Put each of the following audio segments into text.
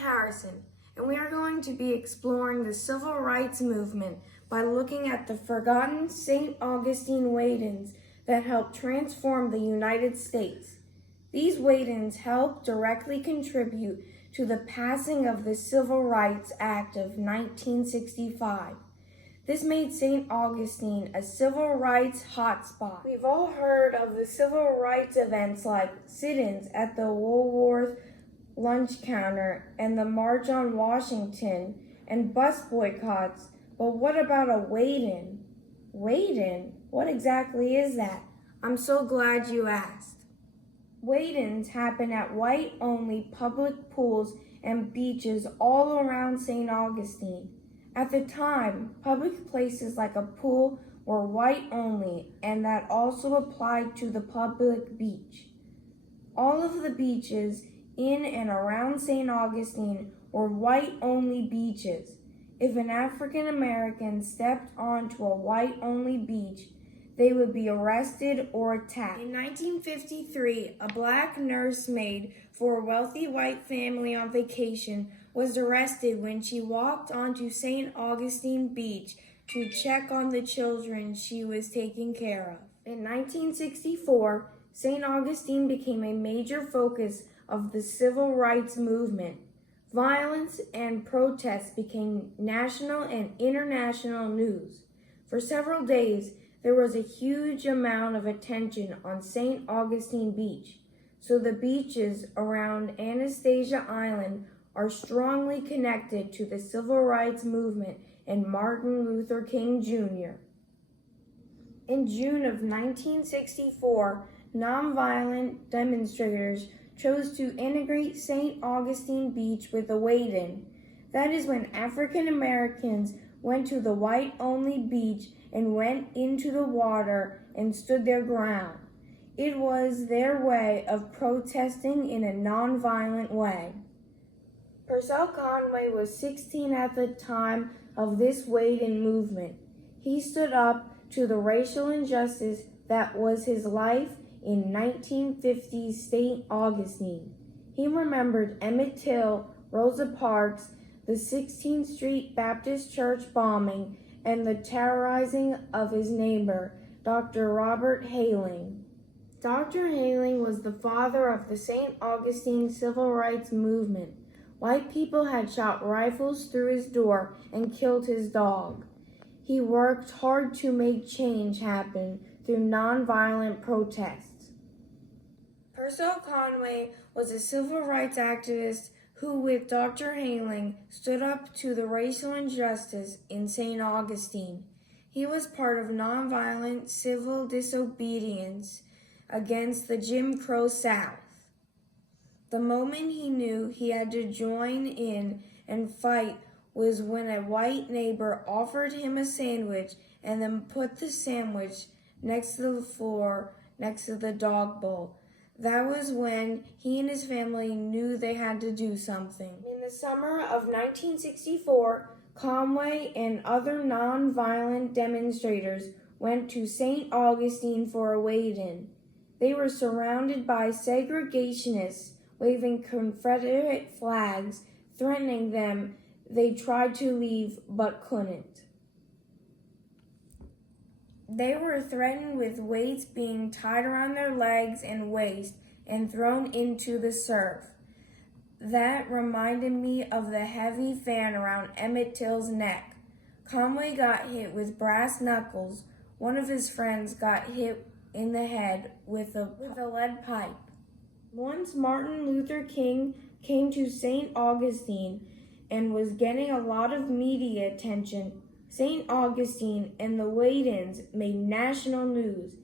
Harrison, and we are going to be exploring the civil rights movement by looking at the forgotten St. Augustine Wade-Ins that helped transform the United States. These Wade-Ins helped directly contribute to the passing of the Civil Rights Act of 1965. This made St. Augustine a civil rights hotspot. We've all heard of the civil rights events like sit-ins at the Woolworth lunch counter and the March on Washington and bus boycotts, but what about a Wade-In? Wade-In? What exactly is that? I'm so glad you asked. Wade-Ins happen at white-only public pools and beaches all around St. Augustine. At the time, public places like a pool were white-only, and that also applied to the public beach. All of the beaches in and around St. Augustine were white-only beaches. If an African American stepped onto a white-only beach, they would be arrested or attacked. In 1953, a black nursemaid for a wealthy white family on vacation was arrested when she walked onto St. Augustine Beach to check on the children she was taking care of. In 1964, St. Augustine became a major focus of the civil rights movement. Violence and protests became national and international news. For several days, there was a huge amount of attention on St. Augustine Beach, so the beaches around Anastasia Island are strongly connected to the civil rights movement and Martin Luther King Jr. In June of 1964, nonviolent demonstrators chose to integrate St. Augustine Beach with a Wade-In. That is when African Americans went to the white-only beach and went into the water and stood their ground. It was their way of protesting in a nonviolent way. Purcell Conway was 16 at the time of this Wade-In movement. He stood up to the racial injustice that was his life in 1950's St. Augustine. He remembered Emmett Till, Rosa Parks, the 16th Street Baptist Church bombing, and the terrorizing of his neighbor, Dr. Robert Hayling. Dr. Hayling was the father of the St. Augustine Civil Rights Movement. White people had shot rifles through his door and killed his dog. He worked hard to make change happen through nonviolent protests. Purcell Conway was a civil rights activist who, with Dr. Hayling, stood up to the racial injustice in St. Augustine. He was part of nonviolent civil disobedience against the Jim Crow South. The moment he knew he had to join in and fight was when a white neighbor offered him a sandwich and then put the sandwich next to the floor next to the dog bowl. That was when he and his family knew they had to do something. In the summer of 1964, Conway and other nonviolent demonstrators went to St. Augustine for a Wade-In. They were surrounded by segregationists waving Confederate flags, threatening them. They tried to leave but couldn't. They were threatened with weights being tied around their legs and waist and thrown into the surf. That reminded me of the heavy fan around Emmett Till's neck. Conway got hit with brass knuckles. One of his friends got hit in the head with a lead pipe. Once Martin Luther King came to St. Augustine and was getting a lot of media attention, St. Augustine and the Wade-Ins made national news.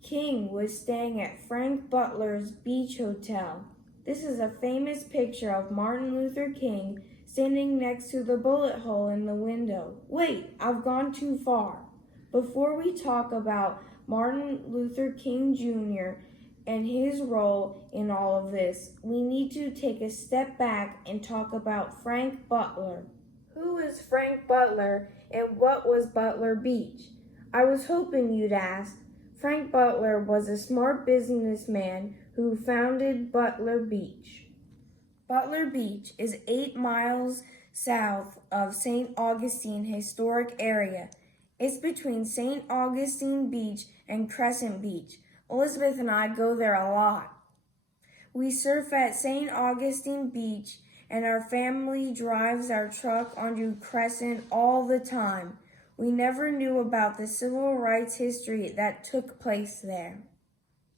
King was staying at Frank Butler's Beach Hotel. This is a famous picture of Martin Luther King standing next to the bullet hole in the window. Wait, I've gone too far. Before we talk about Martin Luther King Jr. and his role in all of this, we need to take a step back and talk about Frank Butler. Who is Frank Butler and what was Butler Beach? I was hoping you'd ask. Frank Butler was a smart businessman who founded Butler Beach. Butler Beach is 8 miles south of St. Augustine Historic Area. It's between St. Augustine Beach and Crescent Beach. Elizabeth and I go there a lot. We surf at St. Augustine Beach, and our family drives our truck onto Crescent all the time. We never knew about the civil rights history that took place there.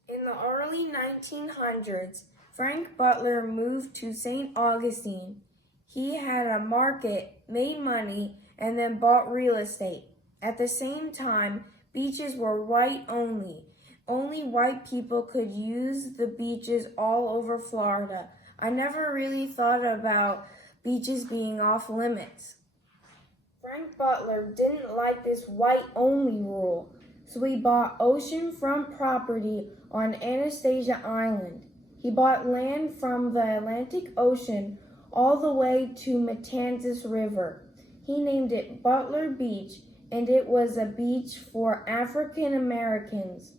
In the early 1900s, Frank Butler moved to St. Augustine. He had a market, made money, and then bought real estate. At the same time, beaches were white only. Only white people could use the beaches all over Florida. I never really thought about beaches being off limits. Frank Butler didn't like this white-only rule, so he bought oceanfront property on Anastasia Island. He bought land from the Atlantic Ocean all the way to Matanzas River. He named it Butler Beach, and it was a beach for African Americans.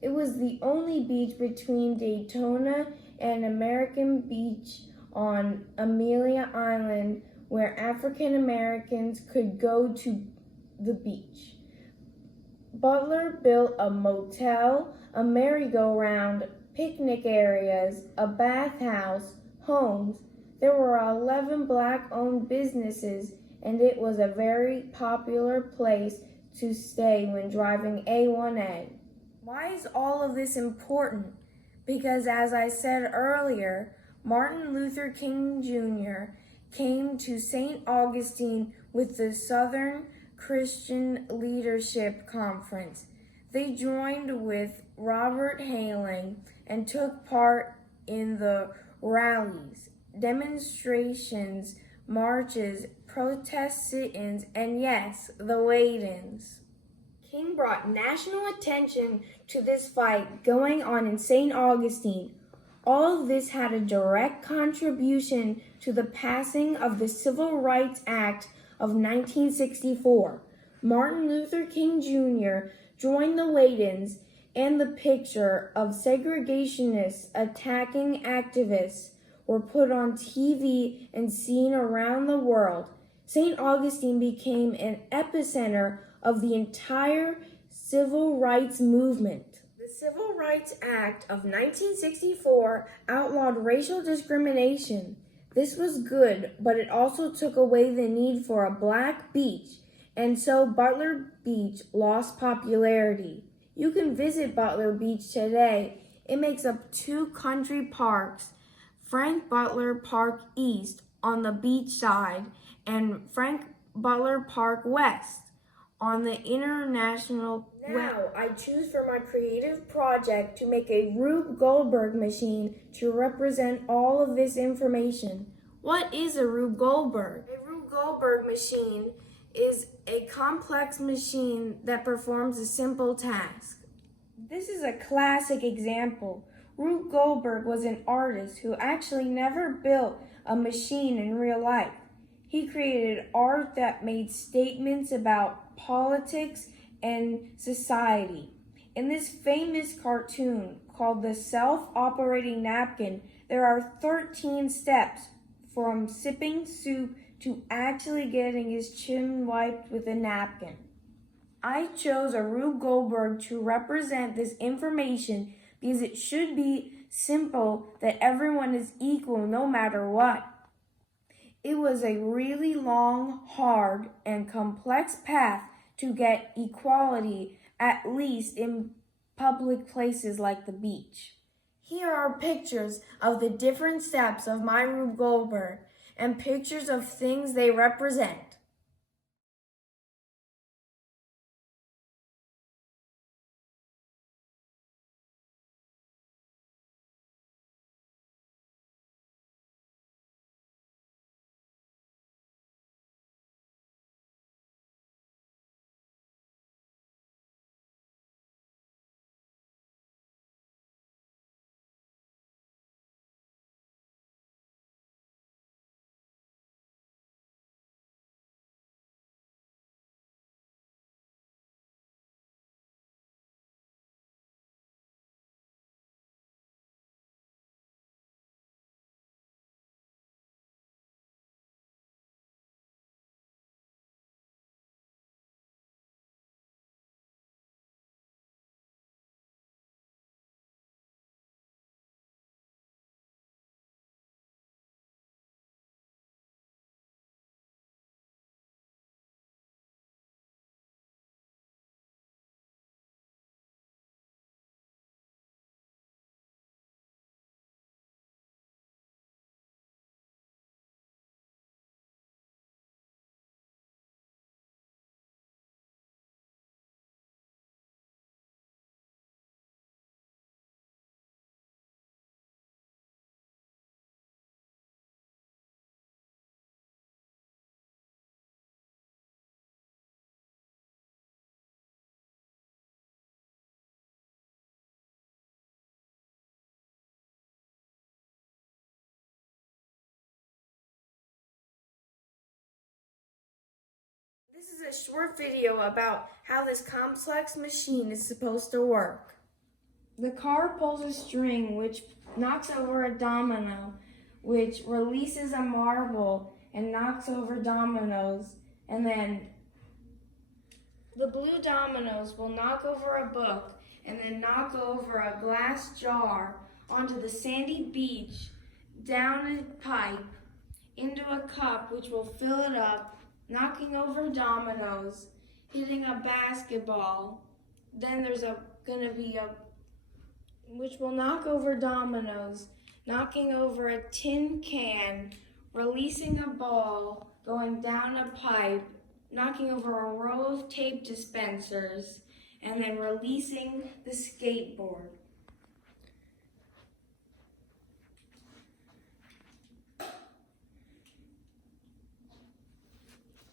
It was the only beach between Daytona and American Beach on Amelia Island where African Americans could go to the beach. Butler built a motel, a merry-go-round, picnic areas, a bathhouse, homes. There were 11 black-owned businesses, and it was a very popular place to stay when driving A1A. Why is all of this important? Because as I said earlier, Martin Luther King Jr. came to St. Augustine with the Southern Christian Leadership Conference. They joined with Robert Hailing and took part in the rallies, demonstrations, marches, protest sit-ins, and yes, the Wade-Ins. King brought national attention to this fight going on in St. Augustine. All of this had a direct contribution to the passing of the Civil Rights Act of 1964. Martin Luther King Jr. joined the Wade-Ins, and the picture of segregationists attacking activists were put on TV and seen around the world. St. Augustine became an epicenter of the entire civil rights movement. The Civil Rights Act of 1964 outlawed racial discrimination. This was good, but it also took away the need for a black beach, and so Butler Beach lost popularity. You can visit Butler Beach today. It makes up 2 country parks, Frank Butler Park East on the beach side and Frank Butler Park West on the international. Now I choose for my creative project to make a Rube Goldberg machine to represent all of this information. What is a Rube Goldberg? A Rube Goldberg machine is a complex machine that performs a simple task. This is a classic example. Rube Goldberg was an artist who actually never built a machine in real life. He created art that made statements about politics and society. In this famous cartoon called The Self-Operating Napkin, there are 13 steps from sipping soup to actually getting his chin wiped with a napkin. I chose a Rube Goldberg to represent this information because it should be simple that everyone is equal no matter what. It was a really long, hard, and complex path to get equality, at least in public places like the beach. Here are pictures of the different steps of my Rube Goldberg and pictures of things they represent. This is a short video about how this complex machine is supposed to work. The car pulls a string which knocks over a domino, which releases a marble and knocks over dominoes, and then the blue dominoes will knock over a book and then knock over a glass jar onto the sandy beach, down a pipe, into a cup which will fill it up, knocking over dominoes, hitting a basketball. Then there's which will knock over dominoes, knocking over a tin can, releasing a ball, going down a pipe, knocking over a row of tape dispensers, and then releasing the skateboard.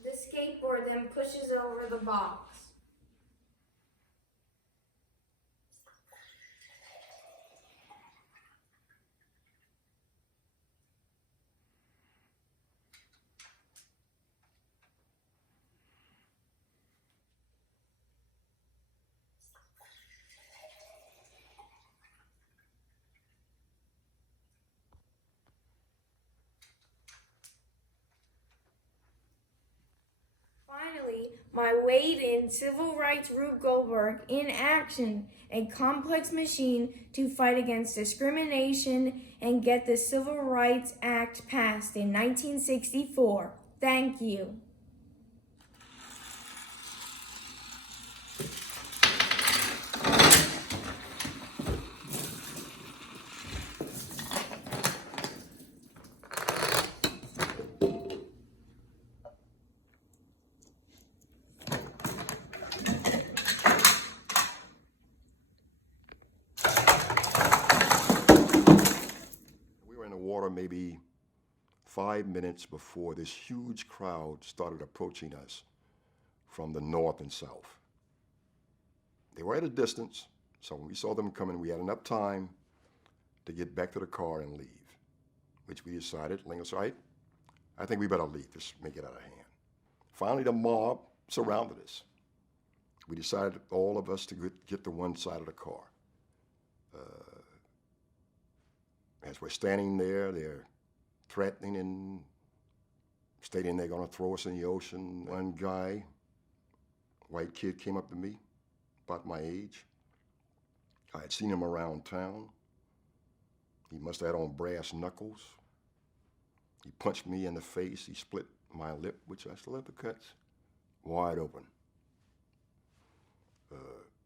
The skateboard then pushes over the box. Finally, my Wade-In civil rights Rube Goldberg in action, a complex machine to fight against discrimination and get the Civil Rights Act passed in 1964. Thank you. Water maybe 5 minutes before this huge crowd started approaching us from the north and south. They were at a distance, so when we saw them coming, we had enough time to get back to the car and leave, which we decided, Lingus, right? I think we better leave. This may get out of hand. Finally, the mob surrounded us. We decided, all of us, to get to one side of the car. As we're standing there, they're threatening and stating they're going to throw us in the ocean. One guy, white kid, came up to me, about my age. I had seen him around town. He must have had on brass knuckles. He punched me in the face. He split my lip, which I still have the cuts, wide open.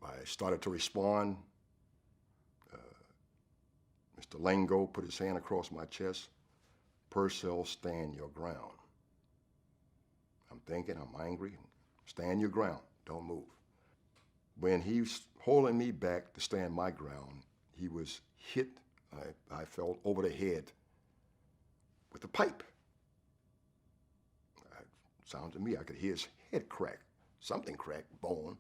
I started to respond. Mr. Lango put his hand across my chest. Purcell, stand your ground. I'm thinking, I'm angry. Stand your ground, don't move. When he was holding me back to stand my ground, he was hit, I felt, over the head with a pipe. It sounded to me, I could hear his head crack, something crack, bone.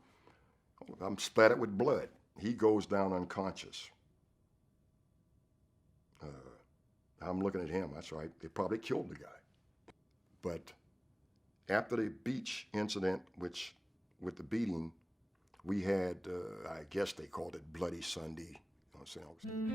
I'm splattered with blood. He goes down unconscious. I'm looking at him, that's right, they probably killed the guy. But after the beach incident, which with the beating, we had, I guess they called it Bloody Sunday on St. Augustine.